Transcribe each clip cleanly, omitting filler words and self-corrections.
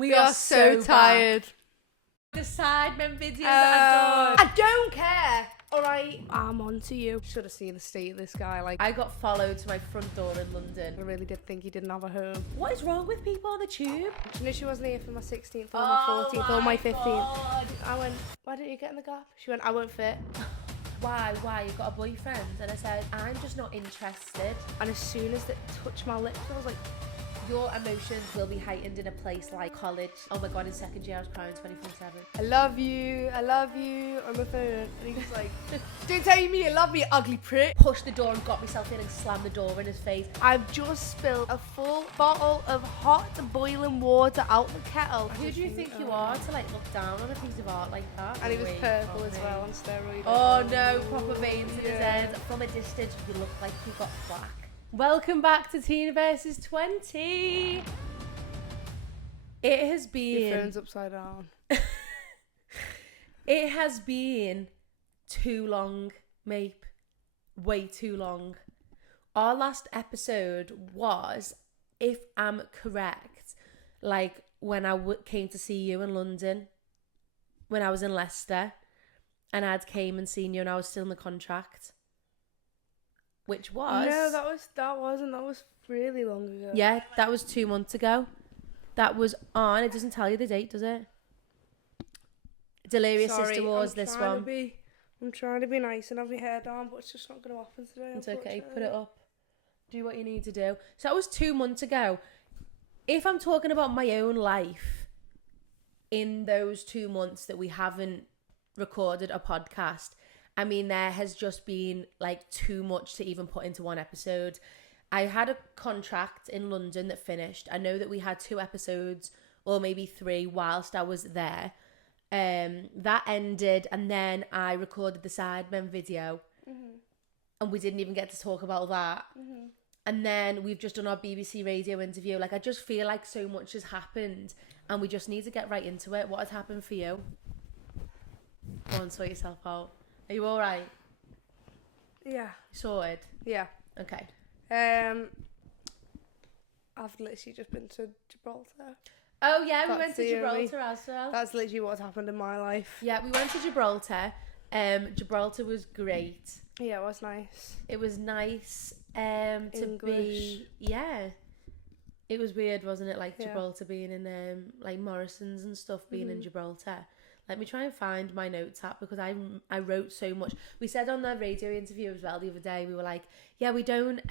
We are so tired. The Sidemen video that I've done. I don't care. Alright, I'm on to you. Should have seen the state of this guy. Like, I got followed to my front door in London. I really did think he didn't have a home. What is wrong with people on the tube? You know, she wasn't here for my 16th or my 14th or my 15th. God. I went, why didn't you get in the gap? She went, I won't fit. Why? You've got a boyfriend? And I said, I'm just not interested. And as soon as it touched my lips, I was like, your emotions will be heightened in a place like college. Oh my God, in second year I was crying 24/7. I love you on the phone. And he was like, don't tell me you love me, ugly prick. Pushed the door and got myself in and slammed the door in his face. I've just spilled a full bottle of hot boiling water out the kettle. Who do you think you are to like look down on a piece of art like that? And he was purple as well on steroids. Oh no, proper veins in his head. From a distance, you look like you got plaque. Welcome back to Teen vs 20. It has been... Your phone's upside down. It has been too long, Mape. Way too long. Our last episode was, if I'm correct, like when I came to see you in London, when I was in Leicester, and I'd came and seen you and I was still in the contract. Which was... No, that was really long ago. Yeah, that was 2 months ago. That was on... It doesn't tell you the date, does it? Delirious Sister Wars, this one. I'm trying to be nice and have my hair down, but it's just not going to happen today. It's okay, put it up. Do what you need to do. So that was 2 months ago. If I'm talking about my own life in those 2 months that we haven't recorded a podcast... I mean, there has just been like too much to even put into one episode. I had a contract in London that finished. I know that we had 2 episodes or maybe 3 whilst I was there. That ended, and then I recorded the Sidemen video, and we didn't even get to talk about that. And then we've just done our BBC radio interview. Like, I just feel like so much has happened, and we just need to get right into it. What has happened for you? Go on, sort yourself out. Are you all right? Yeah. Sorted? Yeah. Okay. I've literally just been to Gibraltar. Oh, yeah, we went to Gibraltar as well. That's literally what's happened in my life. Yeah, we went to Gibraltar. Gibraltar was great. Yeah, it was nice. It was nice to be... Yeah. It was weird, wasn't it? Like, Gibraltar being in, like, Morrison's and stuff, being in Gibraltar. Let me try and find my notes app because I wrote so much. We said on the radio interview as well the other day, we were like, yeah, we don't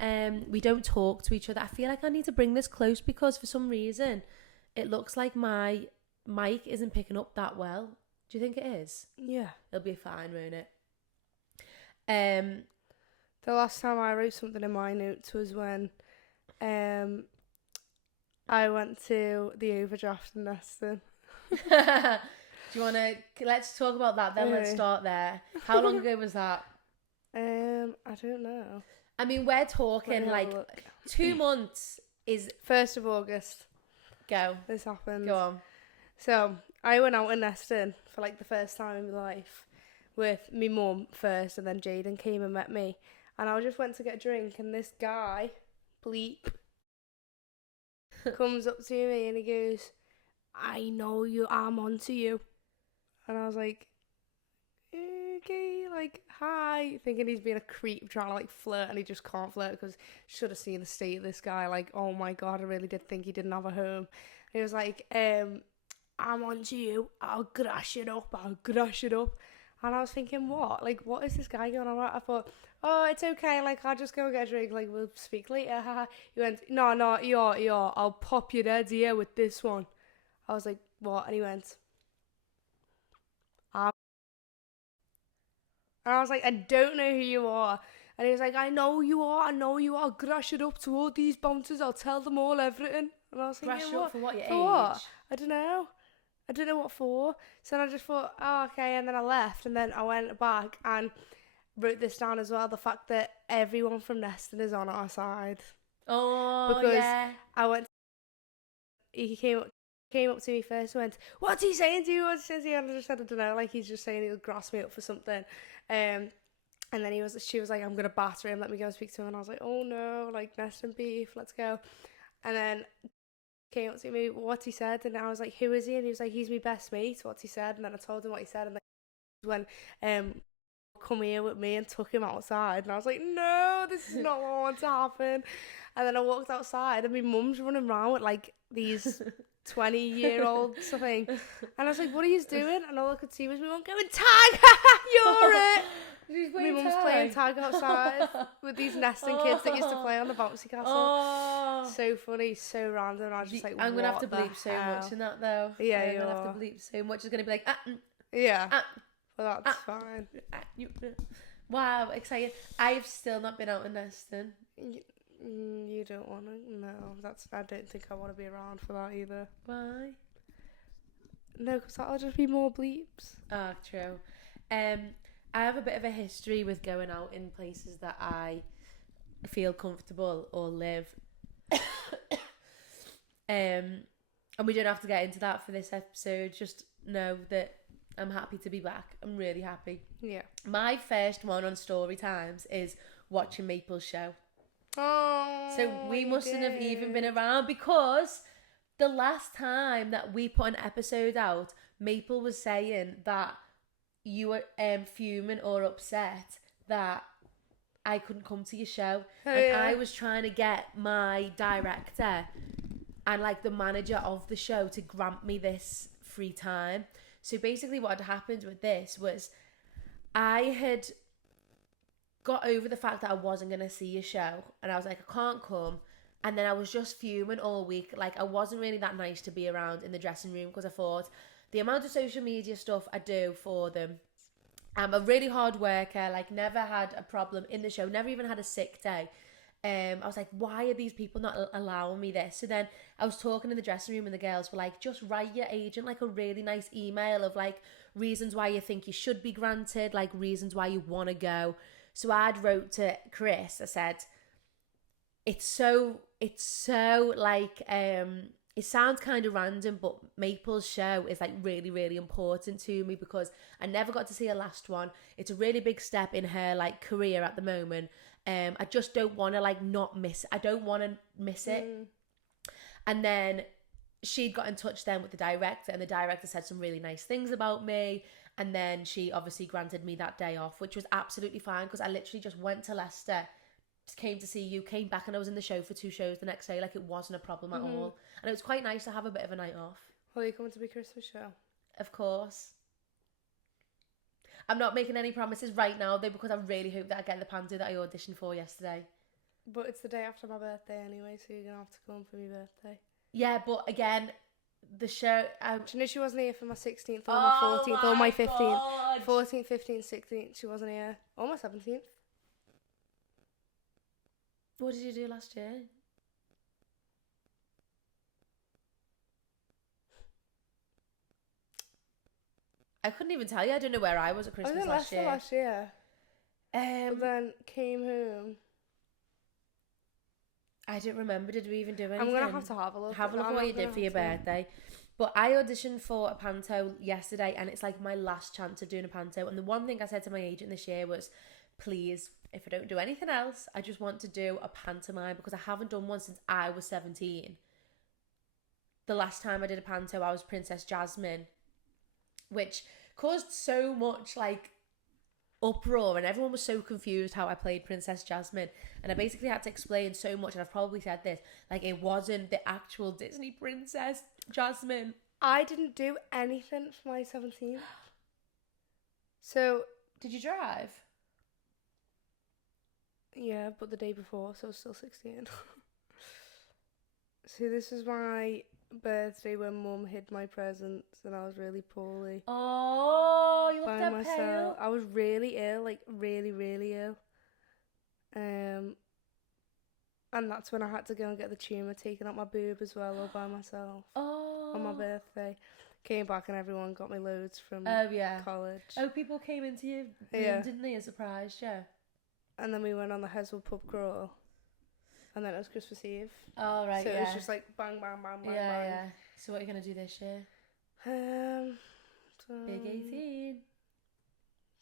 talk to each other. I feel like I need to bring this close because for some reason it looks like my mic isn't picking up that well. Do you think it is? Yeah. It'll be fine, won't it? The last time I wrote something in my notes was when I went to the overdraft in Neston. Do you want to... Let's talk about that then. Let's start there. How long ago was that? I don't know. I mean, we're talking like 2 months is... 1st of August. Go. This happened. Go on. So, I went out in Neston for like the first time in my life with me mum first, and then Jaden came and met me. And I just went to get a drink, and this guy, Bleep, comes up to me and he goes, I know you, I'm onto you. And I was like, okay, like, hi. Thinking he's being a creep, trying to, like, flirt, and he just can't flirt because should have seen the state of this guy. Like, oh, my God, I really did think he didn't have a home. And he was like, I'm onto you. I'll grash it up. And I was thinking, what? Like, what is this guy going on about? I thought, oh, it's okay. Like, I'll just go and get a drink. Like, we'll speak later. He went, no, you're. I'll pop your head here with this one. I was like, what? And he went... And I was like, I don't know who you are. And he was like, I know you are. I'll grash it up to all these bouncers. I'll tell them all everything. And I was thinking, grash it up for what, your age? What? I don't know what for. So then I just thought, oh, okay. And then I left. And then I went back and wrote this down as well. The fact that everyone from Neston is on our side. Oh, because yeah. He came up to me first and went, what's he saying to you? And I just said, I don't know, like he's just saying he'll grass me up for something. And then she was like, I'm going to batter him, let me go and speak to him. And I was like, oh no, like Neston beef, let's go. And then came up to me, what he said, and I was like, who is he? And he was like, he's my best mate, what he said. And then I told him what he said, and then when come here with me and took him outside, and I was like, no, this is not what I want to happen. And then I walked outside, and my mum's running around with like these 20-year-olds, I think. And I was like, what are you doing? And all I could see was my mum going, tag, you're it. My mum's playing tag outside with these nesting kids that used to play on the bouncy castle. Oh. So funny, so random. And I was just like, I'm going to have to what the bleep so hell? much in that, though. Yeah, I'm you going to have are. to bleep so much. It's going to be like, Yeah, well, that's fine. Wow, exciting. I've still not been out in nesting. You don't want to? No, I don't think I want to be around for that either. Why? No, because that'll just be more bleeps. Oh, true. I have a bit of a history with going out in places that I feel comfortable or live. And we don't have to get into that for this episode. Just know that I'm happy to be back. I'm really happy. Yeah. My first one on Story Times is watching Maple's show. Oh. So we mustn't have even been around, because the last time that we put an episode out, Maple was saying that you were fuming or upset that I couldn't come to your show. I was trying to get my director and like the manager of the show to grant me this free time. So basically what had happened with this was I had got over the fact that I wasn't going to see your show, and I was like, I can't come. And then I was just fuming all week. Like, I wasn't really that nice to be around in the dressing room, because I thought the amount of social media stuff I do for them, I'm a really hard worker, like never had a problem in the show, never even had a sick day. I was like, why are these people not allowing me this? So then I was talking in the dressing room, and the girls were like, just write your agent like a really nice email of like reasons why you think you should be granted, like reasons why you want to go. So I'd wrote to Chris, I said, it's so like, it sounds kind of random, but Maple's show is like really, really important to me because I never got to see her last one. It's a really big step in her like career at the moment. I just don't want to like not miss. I don't want to miss it. And then she'd got in touch then with the director, and the director said some really nice things about me. And then she obviously granted me that day off, which was absolutely fine because I literally just went to Leicester, just came to see you, came back, and I was in the show for 2 shows the next day. Like, it wasn't a problem at all. And it was quite nice to have a bit of a night off. Well, are you coming to my Christmas show? Of course. I'm not making any promises right now, though, because I really hope that I get the panto that I auditioned for yesterday. But it's the day after my birthday anyway, so you're going to have to come for my birthday. Yeah, but again, the show... Do you know she wasn't here for my 16th or my 14th or my 15th? God. 14th, 15th, 16th, she wasn't here. Or my 17th. What did you do last year? I couldn't even tell you. I don't know where I was at Christmas I was last year. last year. But then came home. I don't remember. Did we even do anything? I'm going to have a look. Have a look at what you did for your birthday. But I auditioned for a panto yesterday, and it's like my last chance of doing a panto. And the one thing I said to my agent this year was, please, if I don't do anything else, I just want to do a pantomime, because I haven't done one since I was 17. The last time I did a panto, I was Princess Jasmine, which caused so much like uproar, and everyone was so confused how I played Princess Jasmine. And I basically had to explain so much, and I've probably said this, like, it wasn't the actual Disney Princess Jasmine. I didn't do anything for my 17th. So... Did you drive? Yeah, but the day before, so I was still 16. So this was my birthday when Mum hid my presents, and I was really poorly. Oh, you looked by that myself. pale. I was really ill, like really, really ill. And that's when I had to go and get the tumour taken out my boob as well, all by myself. Oh. On my birthday. Came back and everyone got me loads from college. Oh, people came into your room, didn't they, and surprised you? And then we went on the Heswell pub crawl. And then it was Christmas Eve. Oh, right, so it was just like bang, bang, bang, bang, bang. Yeah. So what are you going to do this year? Big 18.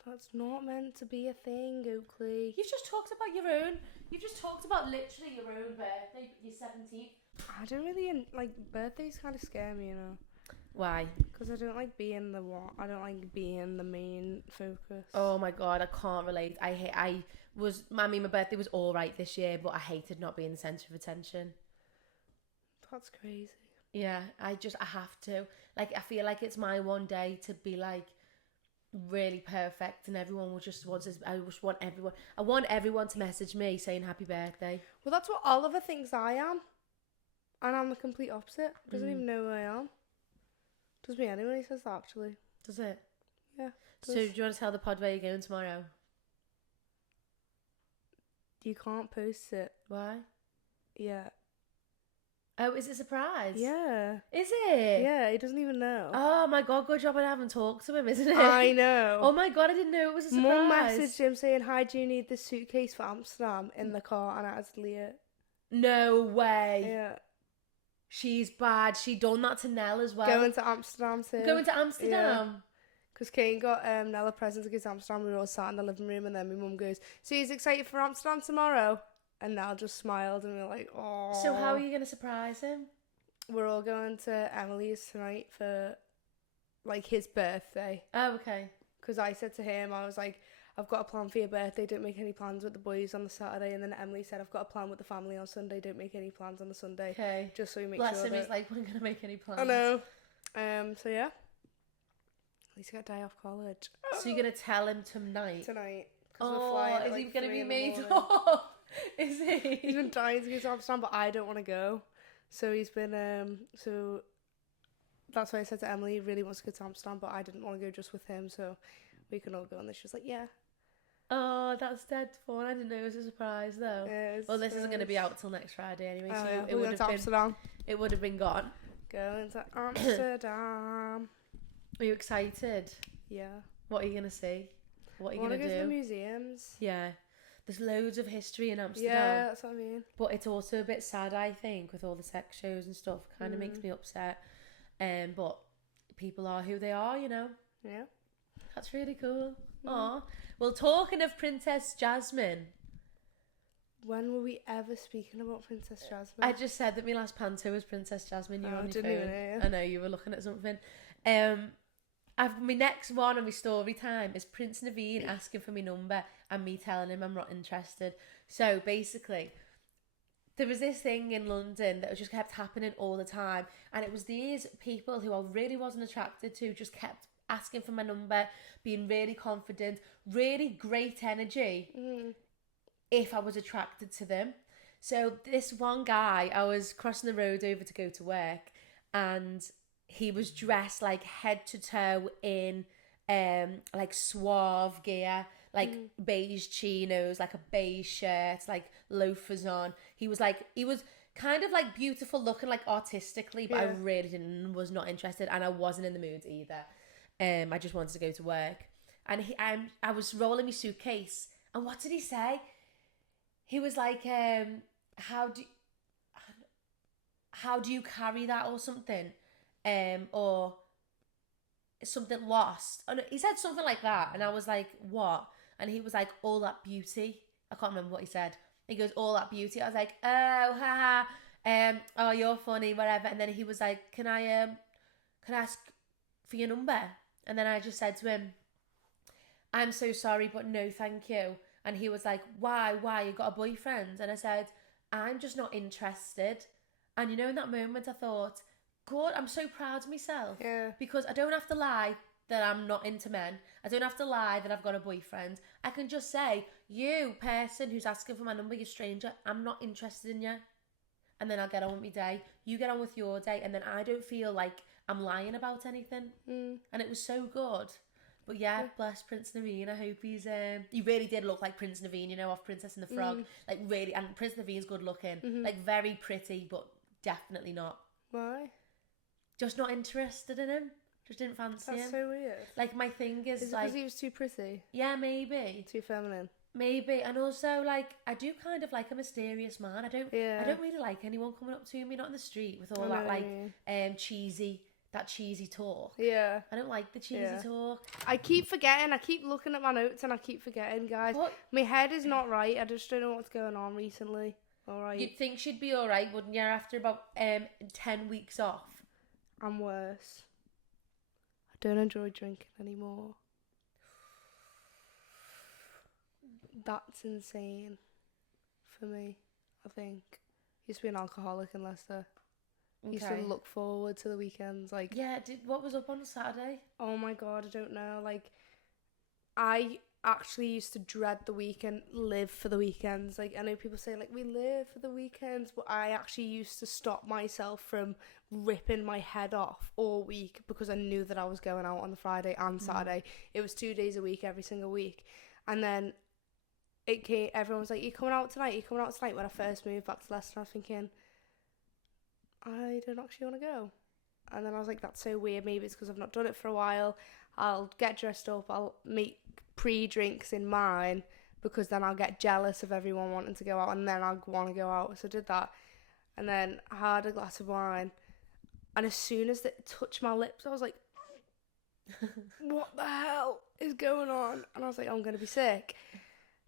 That's not meant to be a thing, Oakleigh. You've just talked about your own. You've just talked about literally your own birthday, your 17th. I don't really like birthdays. Kind of scare me, you know. Why? Because I don't like being the one. I don't like being the main focus. Oh my god, I can't relate. I mean, my birthday was all right this year, but I hated not being the centre of attention. That's crazy. Yeah, I have to. Like, I feel like it's my one day to be like really perfect, and everyone will just want to. I want everyone to message me saying happy birthday. Well, that's what Oliver thinks I am, and I'm the complete opposite. Doesn't even know who I am. Does me anyway. He says that actually. Does it? Yeah. So, do you want to tell the pod where you're going tomorrow? You can't post it. Why? Yeah. Oh, is it a surprise? Yeah. Is it? Yeah, he doesn't even know. Oh my god, good job I haven't talked to him, isn't it? I know. Oh my god, I didn't know it was a surprise. Mum messaged him saying, "Hi, do you need this suitcase for Amsterdam?" in the car, and I had to leave it. No way. Yeah. She's bad. She done that to Nell as well. Going to Amsterdam too. Going to Amsterdam? Because Kane got Nell a present to go to Amsterdam. We were all sat in the living room, and then my mum goes, "So he's excited for Amsterdam tomorrow?" And Nell just smiled, and we were like, "Oh." So how are you going to surprise him? We're all going to Emily's tonight for, like, his birthday. Oh, okay. Because I said to him, I was like, "I've got a plan for your birthday, don't make any plans with the boys on the Saturday." And then Emily said, "I've got a plan with the family on Sunday, don't make any plans on the Sunday." Okay. Just so we make Bless sure him, that... he's like, "I'm going to make any plans." I know. So yeah. At least I got a day off college. So you're going to tell him tonight? Tonight. Oh, is he going to be made up? up? Is he? He's been dying to go to Amsterdam, but I don't want to go. So he's been, so that's why I said to Emily, he really wants to go to Amsterdam, but I didn't want to go just with him, so we can all go. And then she was like, "Yeah." Oh, that's dead fun. I didn't know it was a surprise though. Yeah, well, this isn't going to be out till next Friday anyway, so yeah. it would have been Amsterdam. It would have been gone. Going to Amsterdam. Are you excited? Yeah. What are you going to see? What are you I going to want to do? go to the museums. Yeah. There's loads of history in Amsterdam. Yeah, that's what I mean. But it's also a bit sad, I think, with all the sex shows and stuff. Kind of makes me upset. But people are who they are, you know. Yeah. That's really cool. Aw. Well, talking of Princess Jasmine. When were we ever speaking about Princess Jasmine? I just said that my last panto was Princess Jasmine. You were on your didn't phone. even hear you. I know, you were looking at something. My next one on my story time is Prince Naveen asking for my number and me telling him I'm not interested. So basically, there was this thing in London that just kept happening all the time, and it was these people who I really wasn't attracted to just kept asking for my number, being really confident, really great energy if I was attracted to them. So this one guy, I was crossing the road over to go to work, and he was dressed like head to toe in like suave gear, like beige chinos, like a beige shirt, like loafers on. He was kind of like beautiful looking, like artistically, but I really was not interested, and I wasn't in the mood either. I just wanted to go to work, and I was rolling my suitcase, and what did he say? He was like, how do you carry that or something? Or something lost. Oh, no, he said something like that, and I was like, what? And he was like, all that beauty. I can't remember what he said. He goes, all that beauty. I was like, oh, haha, oh, you're funny, whatever. And then he was like, can I ask for your number? And then I just said to him, I'm so sorry, but no, thank you. And he was like, why? You got a boyfriend? And I said, I'm just not interested. And you know, in that moment, I thought, God, I'm so proud of myself. Yeah. Because I don't have to lie that I'm not into men. I don't have to lie that I've got a boyfriend. I can just say, you person who's asking for my number, you stranger, I'm not interested in you. And then I'll get on with my day. You get on with your day. And then I don't feel like I'm lying about anything. And it was so good. But yeah, bless Prince Naveen. I hope he really did look like Prince Naveen, you know, off Princess and the Frog. Like really, and Prince Naveen's good looking. Like very pretty, but definitely not. Why? Just not interested in him. Just didn't fancy him. That's so weird. Like, my thing is it like... because he was too pretty? Yeah, maybe. Too feminine? Maybe. And also, like, I do kind of like a mysterious man. I don't really like anyone coming up to me, not in the street, with all that, cheesy talk. Yeah. I don't like the cheesy talk. I keep forgetting. I keep looking at my notes and I keep forgetting, guys. What? My head is not right. I just don't know what's going on recently. all right. You'd think she'd be all right, wouldn't you? After about 10 weeks off. I'm worse. I don't enjoy drinking anymore. That's insane for me, I think. Used to be an alcoholic in Leicester. Used to look forward to the weekends. Like, yeah, what was up on Saturday? oh my God, I don't know. Like, I actually used to dread the weekend, live for the weekends. Like, I know people say, like, we live for the weekends, but I actually used to stop myself from ripping my head off all week because I knew that I was going out on the Friday and Saturday. It was 2 days a week, every single week. And then everyone was like, you coming out tonight? You coming out tonight? When I first moved back to Leicester, I was thinking, I don't actually want to go. And then I was like, that's so weird. Maybe it's because I've not done it for a while. I'll get dressed up. I'll make pre-drinks in mine because then I'll get jealous of everyone wanting to go out and then I'll want to go out. So I did that. And then I had a glass of wine. And as soon as it touched my lips, I was like, what the hell is going on? And I was like, I'm going to be sick.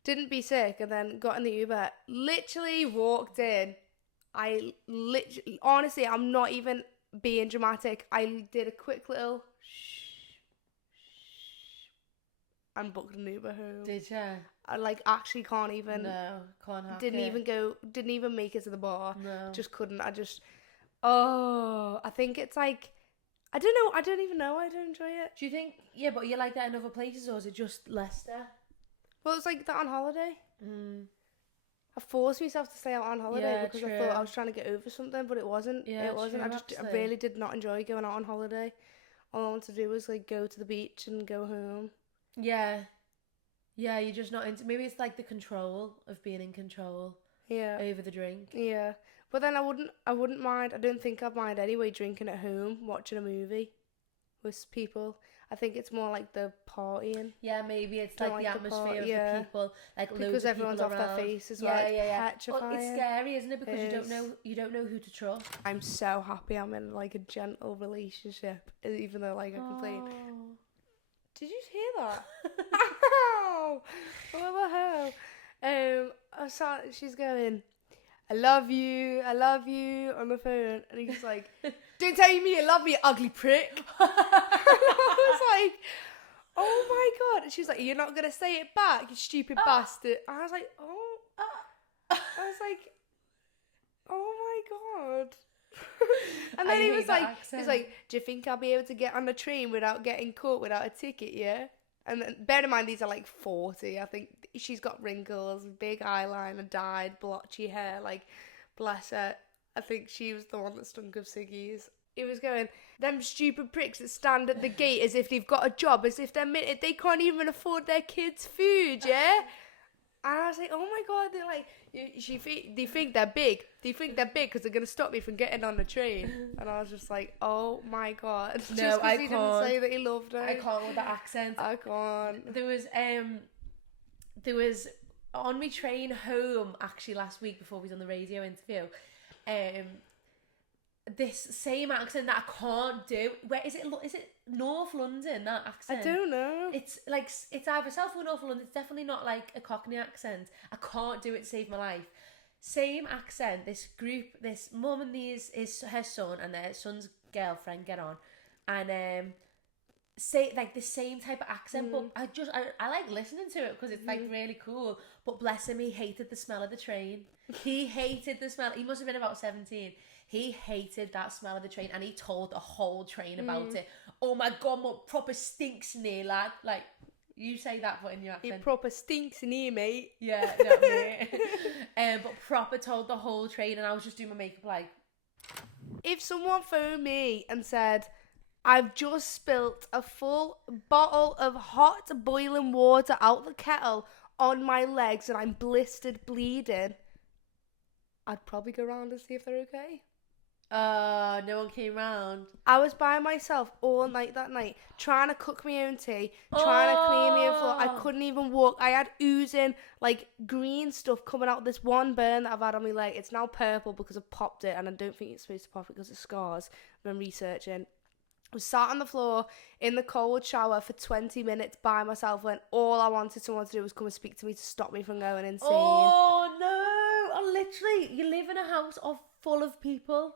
Didn't be sick, and then got in the Uber. Literally walked in. Honestly, I'm not even being dramatic. I did a quick little and booked an Uber home. Did you? I actually can't even. No, can't hack Didn't it. even go. Didn't even make it to the bar. No. Just couldn't. I think it's like, I don't know. I don't even know. I don't enjoy it. Do you think? Yeah, but you like that in other places, or is it just Leicester? Well, it's like that on holiday. I forced myself to stay out on holiday because true. I thought I was trying to get over something, but it wasn't. Yeah, it wasn't. true, I really did not enjoy going out on holiday. All I wanted to do was like go to the beach and go home. Yeah. Yeah, you're just not into... Maybe it's like the control of being in control over the drink. Yeah. But then I wouldn't mind, I don't think I'd mind anyway drinking at home, watching a movie with people. I think it's more like the partying. Yeah, maybe it's like the atmosphere of the people, like because loads of everyone's people off around. their face as well. Yeah. Petrifying. Well, it's scary, isn't it? Because you don't know who to trust. I'm so happy I'm in like a gentle relationship, even though like I complain. Did you hear that? Ow! What the hell? She's going, I love you on the phone, and he's like, don't tell me you love me, you ugly prick. And I was like, oh my God. And she's like, you're not gonna say it back, you stupid bastard. And I was like, I was like, oh my God. And then he was like, do you think I'll be able to get on the train without getting caught without a ticket? Yeah. And then, bear in mind, these are like 40. I think she's got wrinkles, big eyeliner, dyed, blotchy hair. Like, bless her. I think she was the one that stunk of ciggies. He was going, them stupid pricks that stand at the gate as if they've got a job, as if they can't even afford their kids' food, yeah? And I was like, oh my God, they're like, they think they're big. They think they're big because they're going to stop me from getting on the train. And I was just like, oh my God. No, just I he can't. didn't say that he loved her. I can't with the accent. I can't. There was on my train home, actually last week before we was on the radio interview, this same accent that I can't do. Where is it? Is it North London, that accent? I don't know. It's like, it's either South or North London. It's definitely not like a Cockney accent. I can't do it to save my life. Same accent. This group, this mum and her son and their son's girlfriend get on, and say like the same type of accent. But I like listening to it because it's like really cool. But bless him, he hated the smell of the train. He hated the smell. He must have been about 17. He hated that smell of the train, and he told the whole train about it. Oh my God, what proper stinks in here, lad. Like, you say that, but in your accent. It proper stinks in here, mate. Yeah, not me. But proper told the whole train, and I was just doing my makeup like... If someone phoned me and said, I've just spilt a full bottle of hot boiling water out the kettle on my legs and I'm blistered bleeding, I'd probably go round and see if they're okay. No one came round. I was by myself all night that night, trying to cook my own tea, trying to clean my own floor. I couldn't even walk. I had oozing, like, green stuff coming out of this one burn that I've had on my leg. It's now purple because I've popped it, and I don't think it's supposed to pop it because of scars. I've been researching. I was sat on the floor in the cold shower for 20 minutes by myself when all I wanted someone to do was come and speak to me to stop me from going insane. Oh, no. literally, you live in a house full of people.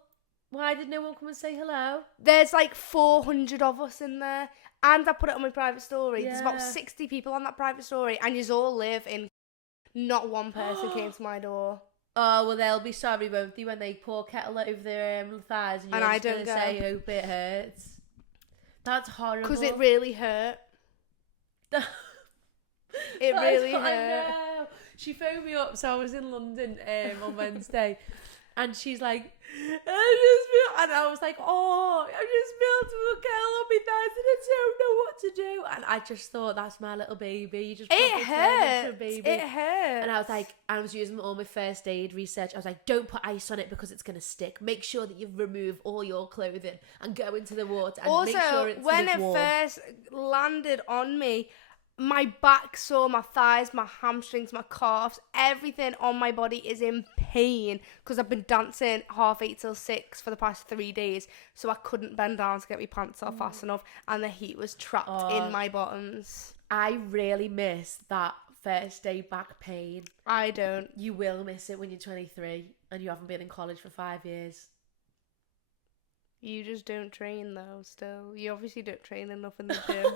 Why did no one come and say hello? There's like 400 of us in there. And I put it on my private story. There's about Yeah. 60 people on that private story. And you all live in... Not one person came to my door. Oh, well, they'll be sorry, won't they, when they pour kettle over their thighs and you're And I just don't going to say, hope it hurts. That's horrible. Because it really hurt. It really hurt. I know. She phoned me up, so I was in London on Wednesday, and she's like, and I was like, oh, I just spilled a kettle on my thighs and I don't know what to do. And I just thought, that's my little baby. You just It probably turned hurts. into a baby. It hurts. And I was like, I was using all my first aid research. I was like, don't put ice on it because it's going to stick. Make sure that you remove all your clothing and go into the water and also, make sure it's when it warm. first landed on me, my back sore, my thighs, my hamstrings, my calves, everything on my body is in pain because I've been dancing 8:30 till 6 for the past 3 days, so I couldn't bend down to get my pants off fast enough, and the heat was trapped in my bottoms. I really miss that first day back pain. I don't. You will miss it when you're 23 and you haven't been in college for 5 years. You just don't train though. Still, you obviously don't train enough in the gym.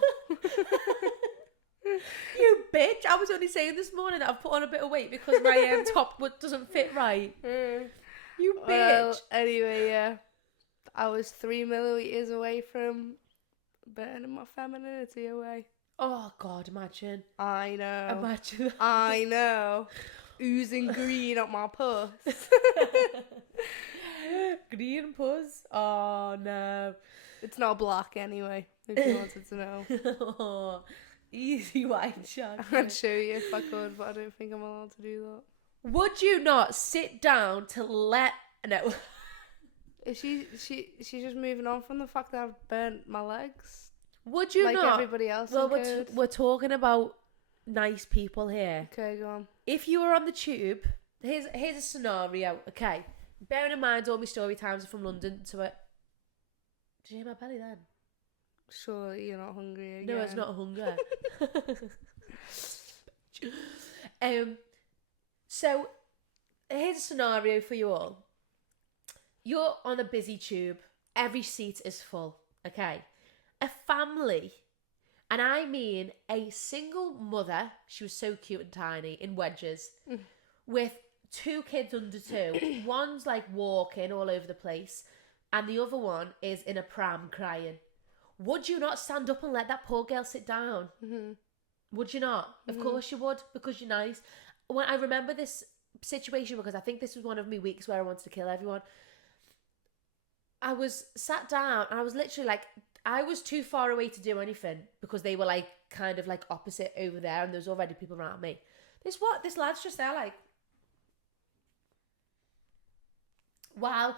You bitch! I was only saying this morning that I've put on a bit of weight because my top doesn't fit right. You bitch! Well, anyway, yeah, I was 3 milliliters away from burning my femininity away. Oh God, imagine. I know. Imagine. I know. Oozing green up my puss. Green puss? Oh no. It's not black anyway, if you wanted to know. Oh, easy white chocolate. I'd show you if I could, but I don't think I'm allowed to do that. Would you not sit down to let... No. Is she's just moving on from the fact that I've burnt my legs? Would you like not? Everybody else Well, in code? we're talking about nice people here. Okay, go on. If you were on the tube, here's a scenario, okay? Bearing in mind all my story times are from London, so it... Did you hear my belly then? Surely you're not hungry again. No, it's not hunger. So, here's a scenario for you all. You're on a busy tube. Every seat is full, okay? A family, and I mean a single mother, she was so cute and tiny, in wedges, with 2 kids under 2. One's like walking all over the place, and the other one is in a pram crying. Would you not stand up and let that poor girl sit down? Mm-hmm. Would you not? Of course you would, because you're nice. When I remember this situation, because I think this was one of my weeks where I wanted to kill everyone, I was sat down and I was literally like, I was too far away to do anything because they were like kind of like opposite over there and there was already people around me. This lad's just there like, wow.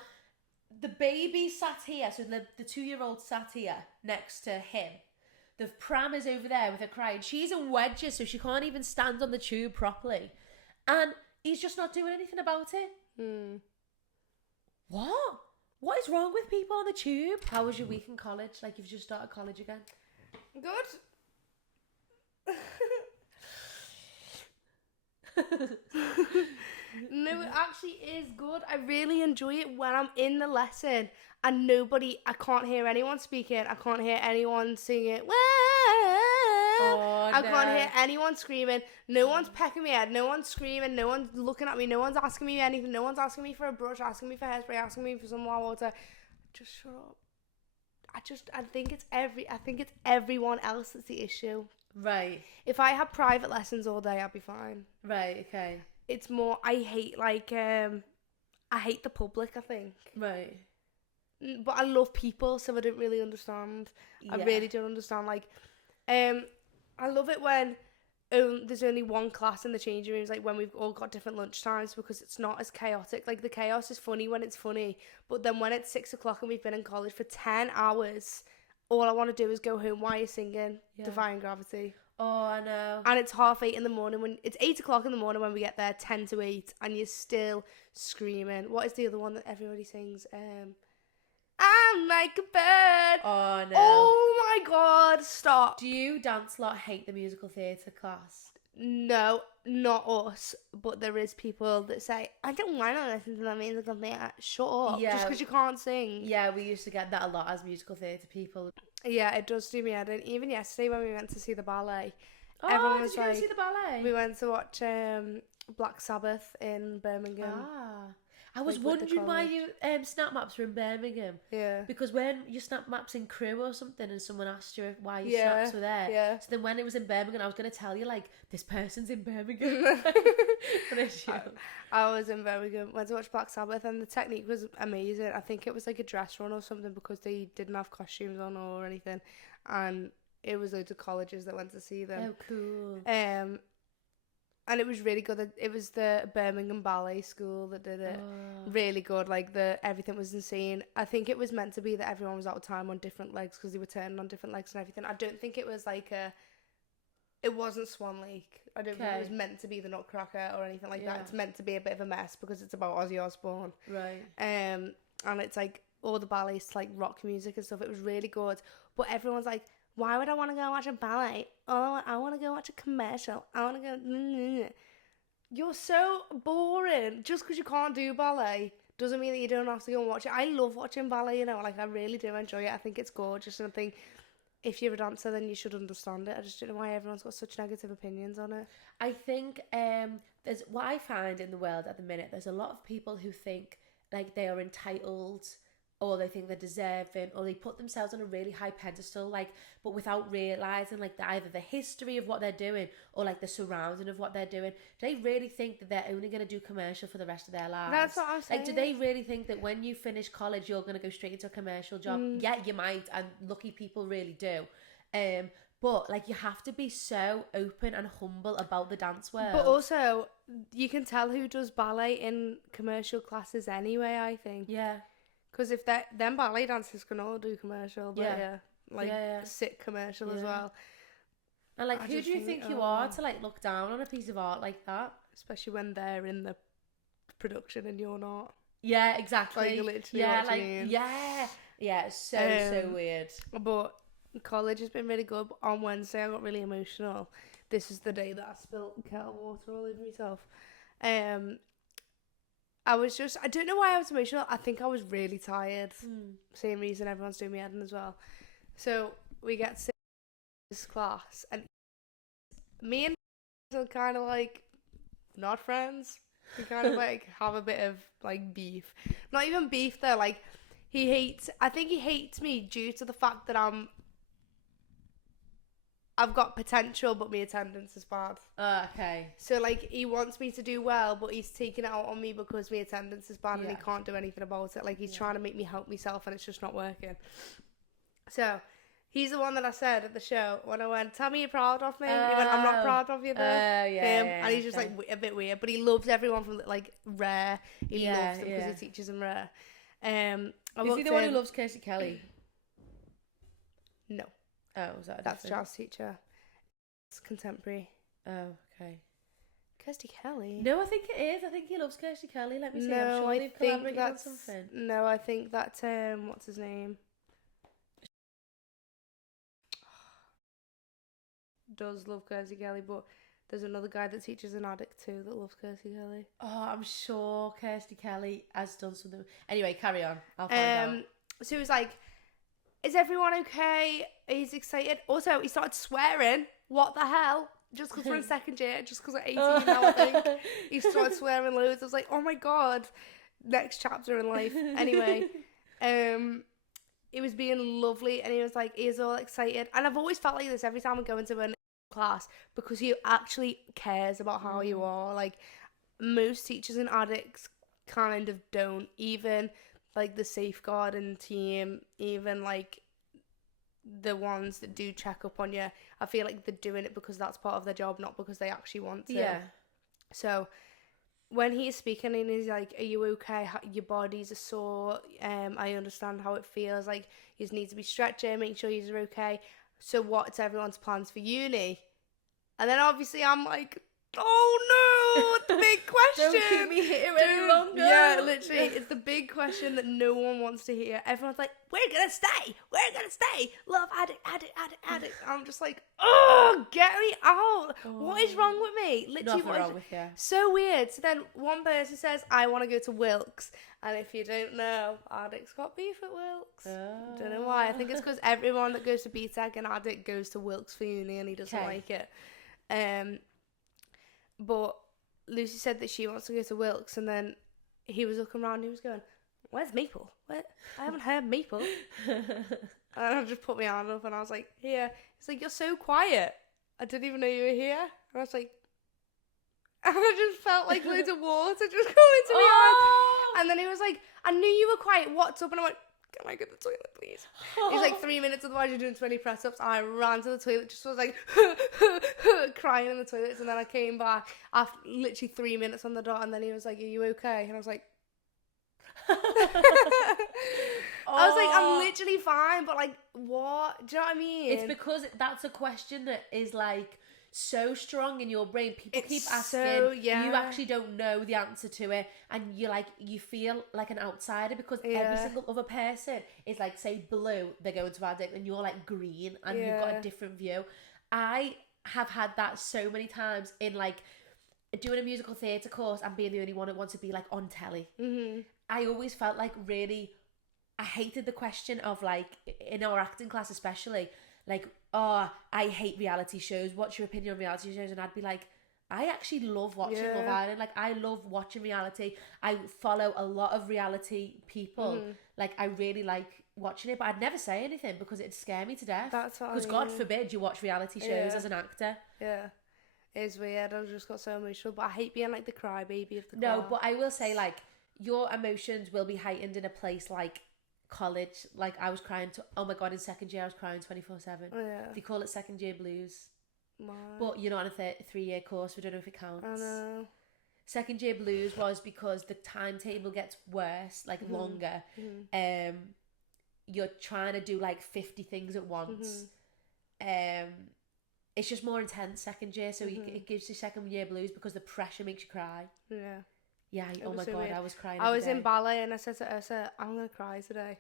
The baby sat here, so the 2-year-old sat here next to him. The pram is over there with her crying. She's in wedges, so she can't even stand on the tube properly. And he's just not doing anything about it. What? What is wrong with people on the tube? How was your week in college? Like, you've just started college again? Good. No, it actually is good. I really enjoy it when I'm in the lesson and I can't hear anyone speaking. I can't hear anyone singing. I can't hear anyone screaming. No one's pecking me head. No one's screaming. No one's looking at me. No one's asking me anything. No one's asking me for a brush, asking me for hairspray, asking me for some more water. Just shut up. I think it's everyone else that's the issue. Right. If I had private lessons all day, I'd be fine. Right, okay. It's more, I hate the public, I think. Right. But I love people, so I don't really understand. Yeah. I really don't understand. Like, I love it when there's only one class in the changing rooms, like when we've all got different lunch times, because it's not as chaotic. Like, the chaos is funny when it's funny, but then when it's 6 o'clock and we've been in college for 10 hours, all I want to do is go home while you're singing Defying Gravity. Oh, I know. And it's 8:30 in the morning, when it's 8 o'clock in the morning when we get there, 10 to 8, and you're still screaming. What is the other one that everybody sings? I'm like a bird. Oh, no. Oh my God, stop. Do you dance a lot hate the musical theatre class? No, not us, but there is people that say, I don't want to listen to that musical theatre. Shut up, just Yeah. because you can't sing. Yeah, we used to get that a lot as musical theatre people. Yeah, it does do me head in. Even yesterday when we went to see the ballet, Oh, everyone did was you go like, see the ballet? we went to watch Black Sabbath in Birmingham. I was like, with the wondering why college. you snap maps were in Birmingham. Yeah. Because when you snap maps in Crewe or something and someone asked you why your Yeah, snaps were there. yeah. So then when it was in Birmingham, I was going to tell you, like, this person's in Birmingham. But it's you. I was in Birmingham, went to watch Black Sabbath, and the technique was amazing. I think it was like a dress run or something because they didn't have costumes on or anything, and it was loads of colleges that went to see them. Oh, cool. And it was really good. It was the Birmingham Ballet School that did it. Oh. Really good. Like everything was insane. I think it was meant to be that everyone was out of time on different legs because they were turning on different legs and everything. I don't think it was like it wasn't Swan Lake. I don't think it was meant to be the Nutcracker or anything like that. It's meant to be a bit of a mess because it's about Ozzy Osbourne. Right. And it's like all the ballets to like rock music and stuff. It was really good. But everyone's like, why would I want to go watch a ballet? Oh, I want to go watch a commercial. I want to go. You're so boring. Just because you can't do ballet doesn't mean that you don't have to go and watch it. I love watching ballet, you know. Like, I really do enjoy it. I think it's gorgeous. And I think if you're a dancer, then you should understand it. I just don't know why everyone's got such negative opinions on it. I think there's what I find in the world at the minute. There's a lot of people who think like they are entitled, or they think they're deserving, or they put themselves on a really high pedestal, like, but without realising, like, either the history of what they're doing or, like, the surrounding of what they're doing. Do they really think that they're only going to do commercial for the rest of their lives? That's what I'm saying. Like, do they really think that when you finish college, you're going to go straight into a commercial job? Yeah, you might, and lucky people really do. But, like, you have to be so open and humble about the dance world. But also, you can tell who does ballet in commercial classes anyway, I think. Yeah. Because if them ballet dancers can all do commercial, but sit commercial as well. And like, who do you think you are to like look down on a piece of art like that? Especially when they're in the production and you're not. Yeah, exactly. Like, literally what you mean. Yeah, it's so weird. But college has been really good. But on Wednesday, I got really emotional. This is the day that I spilled kettle water all over myself. I don't know why I was emotional. I think I was really tired. Same reason everyone's doing me head in as well. So we get to this class, and me and are kind of like not friends. We kind of like have a bit of like beef. Not even beef though. Like I think he hates me due to the fact that I've got potential, but my attendance is bad. Okay. So, like, he wants me to do well, but he's taking it out on me because my attendance is bad and he can't do anything about it. Like, he's trying to make me help myself and it's just not working. So, he's the one that I said at the show when I went, tell me you're proud of me. He went, I'm not proud of you, though. And he's just, like, a bit weird. But he loves everyone from, like, Rare. He loves them because he teaches them Rare. Is he the one who loves Kirsty Kelly? No. Oh, was that That's jazz teacher. It's contemporary. Oh, okay. Kirsty Kelly? No, I think it is. I think he loves Kirsty Kelly. Let me see. No, I'm sure they've collaborated on something. No, I think that, what's his name? Does love Kirsty Kelly, but there's another guy that teaches an addict too that loves Kirsty Kelly. Oh, I'm sure Kirsty Kelly has done something. Anyway, carry on. I'll find out. So he was like, is everyone okay? He's excited. Also, he started swearing. What the hell? Just because we're in second year, just because we're 18 now, I think. He started swearing loads. I was like, oh my God. Next chapter in life. Anyway, he was being lovely and he was like, he's all excited. And I've always felt like this every time I go into a class because he actually cares about how you are. Like, most teachers and addicts kind of don't. Even like the safeguarding team, even like the ones that do check up on you, I feel like they're doing it because that's part of their job, not because they actually want to. Yeah. So when he's speaking and he's like, are you okay? Your body's a sore. I understand how it feels. Like, you just need to be stretching, making sure you're okay. So what's everyone's plans for uni? And then obviously I'm like, Oh no, the big question. Don't keep me here any longer. Yeah, literally, it's the big question that no one wants to hear. Everyone's like, we're gonna stay. Love, addict. I'm just like, oh, get me out. What is wrong with me? Literally, Nothing wrong with you. So weird. So then one person says, I want to go to Wilkes. And if you don't know, Addict's got beef at Wilkes. Don't know why. I think it's because everyone that goes to BTEC and Addict goes to Wilkes for uni and he doesn't like it. But Lucy said that she wants to go to Wilkes, and then he was looking around and he was going, where's Maple? What? I haven't heard Maple. And I just put my hand up and I was like, here. He's like, you're so quiet. I didn't even know you were here. And I was like, and I just felt like loads of water just going into my eyes. And then he was like, I knew you were quiet. What's up? And I went, can I go to the toilet, please? He's like, 3 minutes, otherwise you're doing 20 press-ups. I ran to the toilet, just was like, crying in the toilets. And then I came back after literally 3 minutes on the dot. And then he was like, are you okay? And I was like, I was like, I'm literally fine. But like, what? Do you know what I mean? It's because that's a question that is like so strong in your brain. People keep asking, you actually don't know the answer to it, and you feel like an outsider because every single other person is like, say blue, they're going to Addict, and you're like green, and you've got a different view. I have had that so many times in like doing a musical theatre course and being the only one that wants to be like on telly. I always felt like really, I hated the question of like in our acting class especially, like, oh, I hate reality shows. What's your opinion on reality shows? And I'd be like, I actually love watching Love Island. Like, I love watching reality. I follow a lot of reality people. Like, I really like watching it, but I'd never say anything because it'd scare me to death. That's what I mean. Because God forbid you watch reality shows as an actor. Yeah. It's weird. I've just got so emotional, but I hate being like the crybaby of the class. No, but I will say, like, your emotions will be heightened in a place like college. Like, I was crying oh my god, in second year I was crying 24/7. They call it second year blues. But you're not on a 3-year course, we don't know if it counts. I know. Second year blues was because the timetable gets worse, like longer. You're trying to do like 50 things at once. It's just more intense second year, so it gives you second year blues because the pressure makes you cry. Yeah, oh my god, weird. I was crying. I was in ballet and I said to Ursa, I'm going to cry today.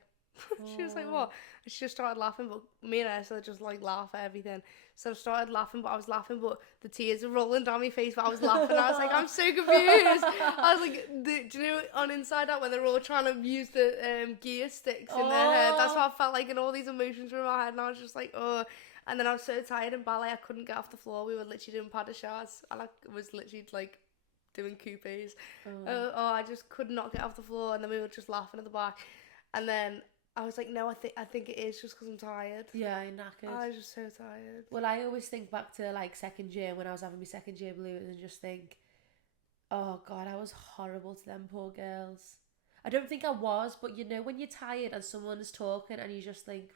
She was like, what? And she just started laughing, but me and Ursa just like laugh at everything. So I started laughing, but I was laughing, but the tears were rolling down my face, but I was laughing. I was like, I'm so confused. I was like, do you know on Inside Out when they're all trying to use the gear sticks in their head? That's what I felt like, and all these emotions were in my head, and I was just like, oh. And then I was so tired in ballet, I couldn't get off the floor. We were literally doing pas de chats, and I was literally like doing coupes. I just could not get off the floor, and then we were just laughing at the back. And then I was like, no, I think it is just because I'm tired. Yeah, I'm knackered. I was just so tired. Well, I always think back to like second year when I was having my second year blues and just think, oh god, I was horrible to them poor girls. I don't think I was, but you know when you're tired and someone is talking and you just think,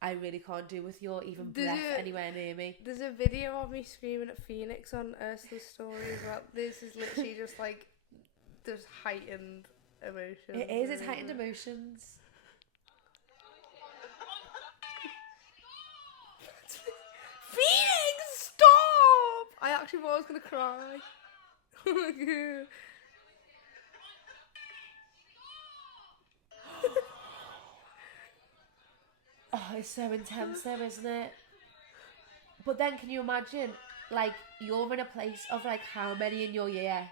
I really can't do with your even breath anywhere near me. There's a video of me screaming at Phoenix on Ursula's story as well. This is literally just like, there's heightened emotions. It is, it's heightened emotions. Phoenix, stop! I actually thought I was going to cry. Oh my god. Oh, it's so intense though, isn't it? But then can you imagine, like, you're in a place of like how many in your year?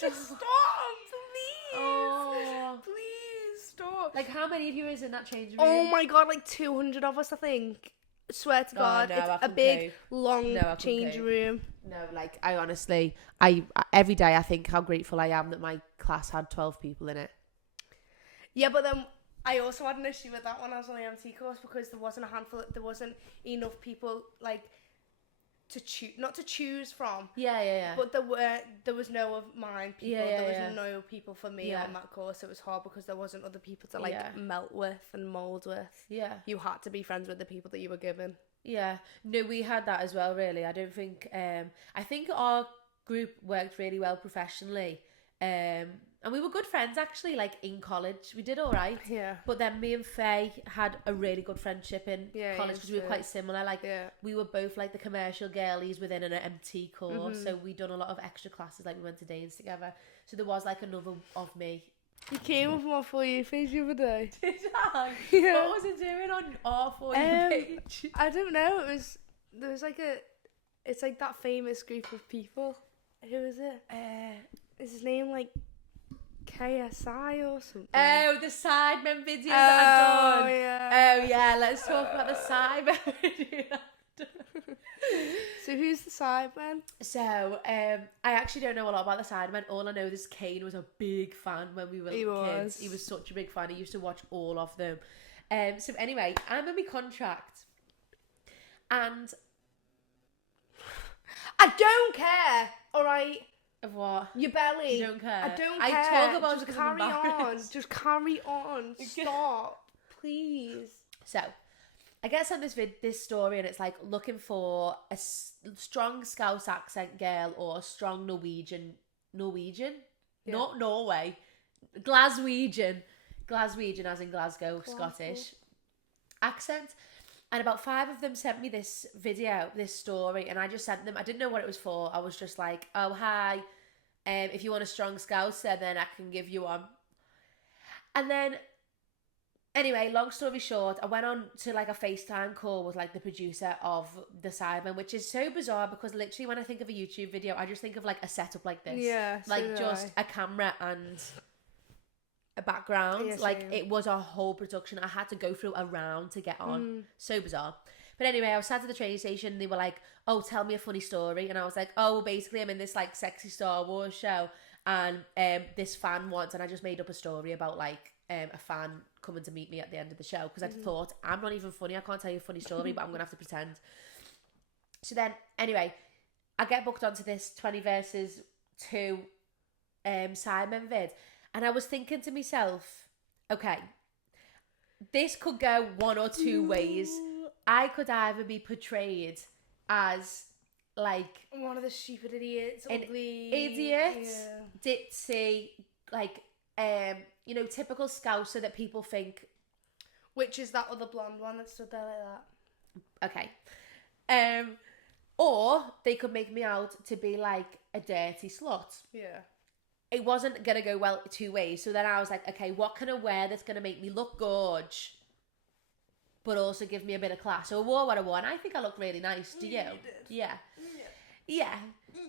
Just stop, please. Oh. Please stop. Like, how many of you is in that change room? Oh my god, like 200 of us, I think. Swear to God, no, it's a big, long change room. No, like, I honestly, every day I think how grateful I am that my class had 12 people in it. Yeah, but then I also had an issue with that when I was on the MT course because there wasn't enough people like not to choose from. Yeah. But there was no of mine people. There was no people for me on that course. It was hard because there wasn't other people to like melt with and mold with. Yeah. You had to be friends with the people that you were given. Yeah. No, we had that as well, really. I don't think I think our group worked really well professionally. And we were good friends, actually, like, in college. We did all right. Yeah. But then me and Faye had a really good friendship in Yeah, college yes, because we were quite similar. Like, Yeah. we were both, like, the commercial girlies within an MT course. Mm-hmm. So we'd done a lot of extra classes. Like, we went to Danes together. So there was, like, another of me. You came with my For You page the other day. Did I? Yeah. What was it doing on our For You page? I don't know. There was like it's like that famous group of people. Who is it? Is his name like KSI or something? Oh, the Sidemen video that I've done. Yeah. Oh, yeah. Let's talk about the Sidemen video. So who's the Sidemen? So, I actually don't know a lot about the Sidemen. All I know is Kane was a big fan when we were kids. He was such a big fan. He used to watch all of them. So anyway, I'm in my contract. And I don't care, alright? of what? Your belly. You don't care? I don't I care. talk about it Just because I'm carry on. embarrassed. Just carry on. Stop. Please. So, I get sent this story and it's like looking for a strong Scouse accent girl or a strong Norwegian, Yeah. not Norway, Glaswegian as in Glasgow, Scottish accent. And about 5 of them sent me this video, this story, and I just sent them. I didn't know what it was for. I was just like, oh, hi, if you want a strong Scouser, then I can give you one. And then, anyway, long story short, I went on to like a FaceTime call with like the producer of the Sidemen, which is so bizarre because literally when I think of a YouTube video, I just think of like a setup like this. Yeah. Like just a camera and a background. Yeah, like same. it was a whole production. I had to go through a round to get on. So bizarre. But anyway, I was sat at the train station and they were like, oh, tell me a funny story. And I was like, oh, well, basically I'm in this like sexy Star Wars show and this fan wants, and I just made up a story about like a fan coming to meet me at the end of the show because I thought, I'm not even funny, I can't tell you a funny story, but I'm gonna have to pretend. So then anyway, I get booked onto this 20 versus 2 Sidemen vid, and I was thinking to myself, okay, this could go one or two ways. I could either be portrayed as like one of the stupid idiots, an ugly idiot, ditzy, like you know, typical Scouser that people think. Which is that other blonde one that stood there like that? Okay. Or they could make me out to be like a dirty slut. Yeah. It wasn't gonna go well 2 ways. So then I was like, okay, what can I wear that's gonna make me look gorge, but also give me a bit of class? So I wore what I wore, and I think I look really nice. Do you? You did. Yeah.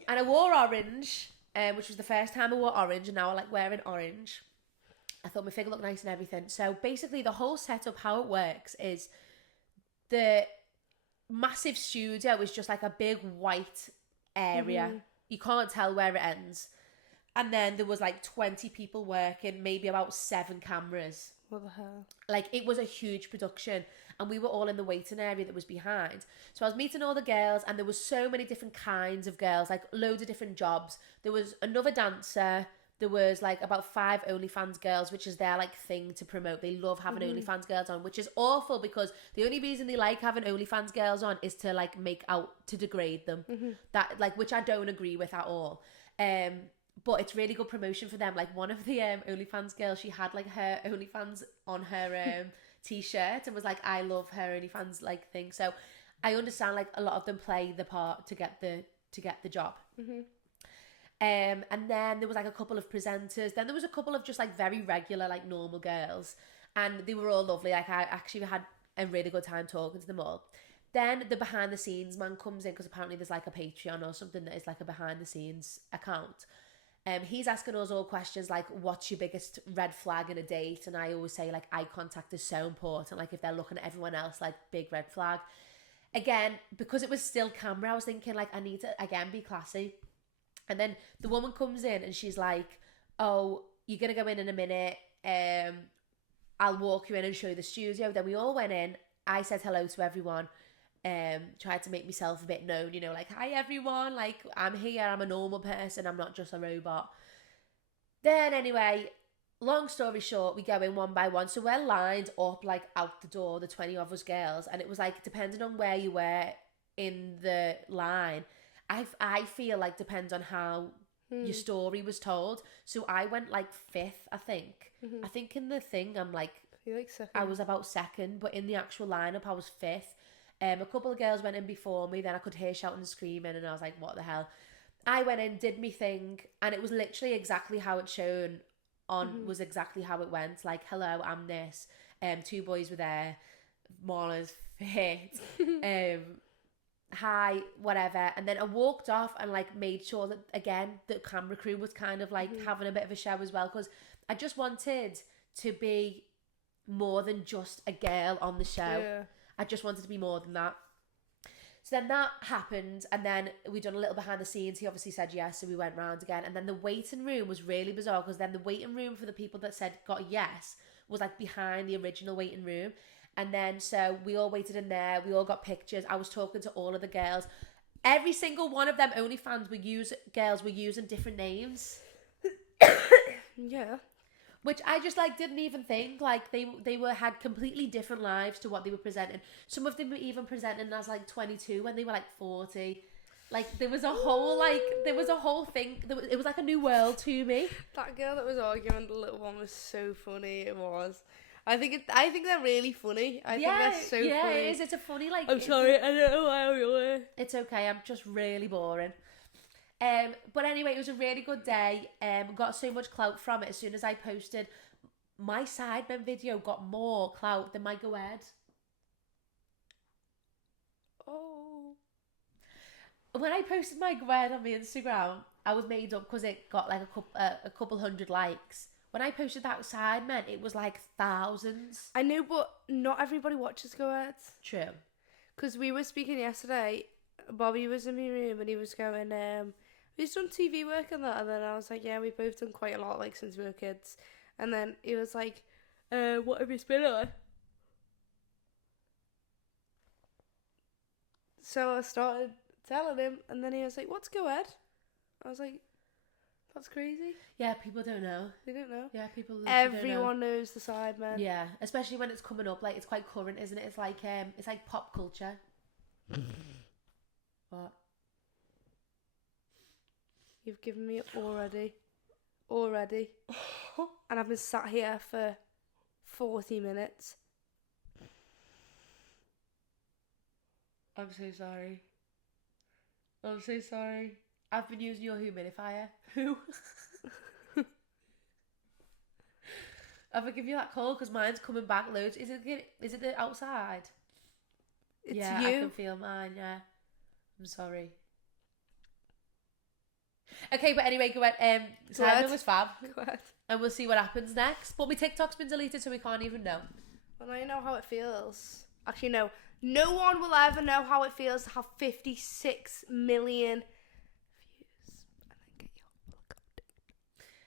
And I wore orange, which was the first time I wore orange, and now I like wearing orange. I thought my figure looked nice and everything. So basically, the whole setup, how it works, is the massive studio is just like a big white area. You can't tell where it ends. And then there was like 20 people working, maybe about 7 cameras. What the hell? Like, it was a huge production, and we were all in the waiting area that was behind. So I was meeting all the girls, and there was so many different kinds of girls, like loads of different jobs. There was another dancer. There was like about 5 OnlyFans girls, which is their like thing to promote. They love having OnlyFans girls on, which is awful because the only reason they like having OnlyFans girls on is to like make out, to degrade them. That like, which I don't agree with at all. But it's really good promotion for them. Like one of the OnlyFans girls, she had like her OnlyFans on her t-shirt and was like, I love her OnlyFans like thing. So I understand like a lot of them play the part to get the job. And then there was like a couple of presenters. Then there was a couple of just like very regular like normal girls, and they were all lovely. Like I actually had a really good time talking to them all. Then the behind the scenes man comes in because apparently there's like a Patreon or something that is like a behind the scenes account. He's asking us all questions like, what's your biggest red flag in a date? And I always say like eye contact is so important. Like if they're looking at everyone else, like big red flag. Again, because it was still camera, I was thinking like I need to again be classy. And then the woman comes in and she's like, oh, you're going to go in a minute. I'll walk you in and show you the studio. Then we all went in. I said hello to everyone. Tried to make myself a bit known, you know, like, hi everyone, like, I'm here, I'm a normal person, I'm not just a robot. Then anyway, long story short, we go in one by one. So we're lined up, like, out the door, the 20 of us girls. And it was like, depending on where you were in the line, I feel like depends on how your story was told. So I went like 5th, I think. I think in the thing I'm like, You're like second. I was about 2nd, but in the actual lineup I was 5th. A couple of girls went in before me, then I could hear shouting and screaming, and I was like, what the hell? I went in, did me thing, and it was literally exactly how it's shown on, was exactly how it went. Like, hello, I'm this. 2 boys were there. Marla's fit. Hi, whatever. And then I walked off and like made sure that, again, the camera crew was kind of like having a bit of a show as well, because I just wanted to be more than just a girl on the show. Yeah. I just wanted to be more than that. So then that happened, and then we done a little behind the scenes. He obviously said yes, so we went round again. And then the waiting room was really bizarre, because then the waiting room for the people that said got yes was like behind the original waiting room. And then so we all waited in there. We all got pictures. I was talking to all of the girls. Every single one of them OnlyFans girls were using different names. Yeah. Which I just like didn't even think, like they had completely different lives to what they were presenting. Some of them were even presenting as like 22 when they were like 40. Like there was a whole thing. It was like a new world to me. That girl that was arguing with the little one was so funny. It was. I think they're really funny. I think they're so funny. Yeah, it is. It's a funny like. I'm sorry, I don't know why we were. It's okay. I'm just really boring. But anyway, it was a really good day. Got so much clout from it. As soon as I posted, my Sidemen video got more clout than my Go-Ed. Oh. When I posted my Go-Ed on my Instagram, I was made up because it got like a couple hundred likes. When I posted that Sidemen, it was like thousands. I know, but not everybody watches Go-Eds. True. Because we were speaking yesterday, Bobby was in my room and he was going, we've done TV work and that. And then I was like, yeah, we've both done quite a lot, like, since we were kids. And then he was like, what have you been on? So I started telling him, and then he was like, what's Go-Ed? I was like, that's crazy. Yeah, people don't know. They don't know. Yeah, people literally Everyone knows the Sidemen. Yeah, especially when it's coming up. Like, it's quite current, isn't it? It's like pop culture. What? You've given me already. And I've been sat here for 40 minutes. I'm so sorry. I've been using your humidifier. Who? Have I give you that call? Because mine's coming back loads. Is it the outside? It's yeah, you. I can feel mine, yeah. I'm sorry. Okay, but anyway, go ahead. Simon was fab. Go ahead. And we'll see what happens next. But my TikTok's been deleted, so we can't even know. Well, now you know how it feels. Actually, no. No one will ever know how it feels to have 56 million views. And then get your account.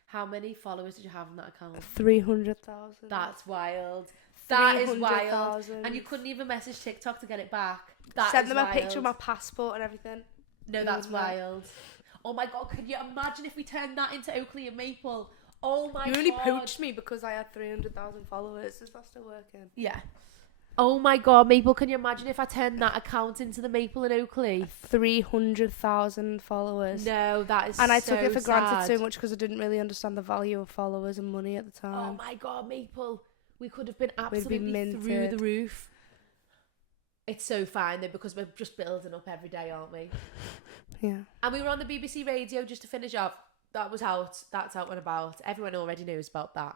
How many followers did you have on that account? 300,000. That's wild. That is 300,000. wild. And you couldn't even message TikTok to get it back. Send them a picture of my passport and everything. No, that's wild. Oh my god, could you imagine if we turned that into Oakleigh and Maple? Oh my god. You only poached me because I had 300,000 followers. Is that still working? Yeah. Oh my god, Maple, can you imagine if I turned that account into the Maple and Oakleigh? 300,000 followers. No, that is and I so took it for granted sad. so much because I didn't really understand the value of followers and money at the time. Oh my god, Maple. We could have been We'd absolutely be minted. through the roof. It's so fine though, because we're just building up every day, aren't we? Yeah. And we were on the BBC radio just to finish off. That was out. That's out and about. Everyone already knows about that.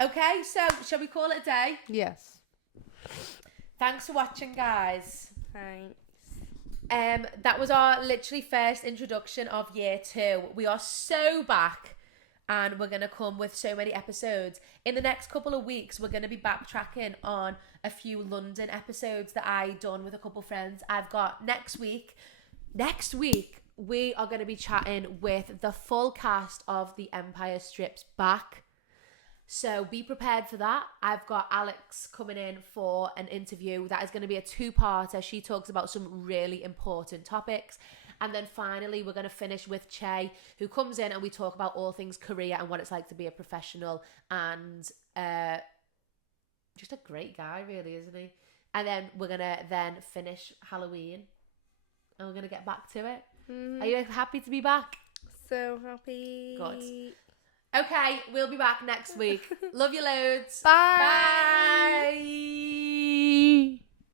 Okay, so shall we call it a day? Yes. Thanks for watching, guys. Thanks. That was our literally first introduction of year 2. We are so back, and we're gonna come with so many episodes in the next couple of weeks. We're gonna be backtracking on a few London episodes that I done with a couple friends. I've got next week we are going to be chatting with the full cast of The Empire Strips Back. So be prepared for that. I've got Alex coming in for an interview that is going to be a 2-parter. She talks about some really important topics. And then finally, we're going to finish with Che, who comes in and we talk about all things career and what it's like to be a professional. And just a great guy, really, isn't he? And then we're going to then finish Halloween. And we're going to get back to it. Are you happy to be back? So happy. Good. Okay, we'll be back next week. Love you loads. Bye. Bye.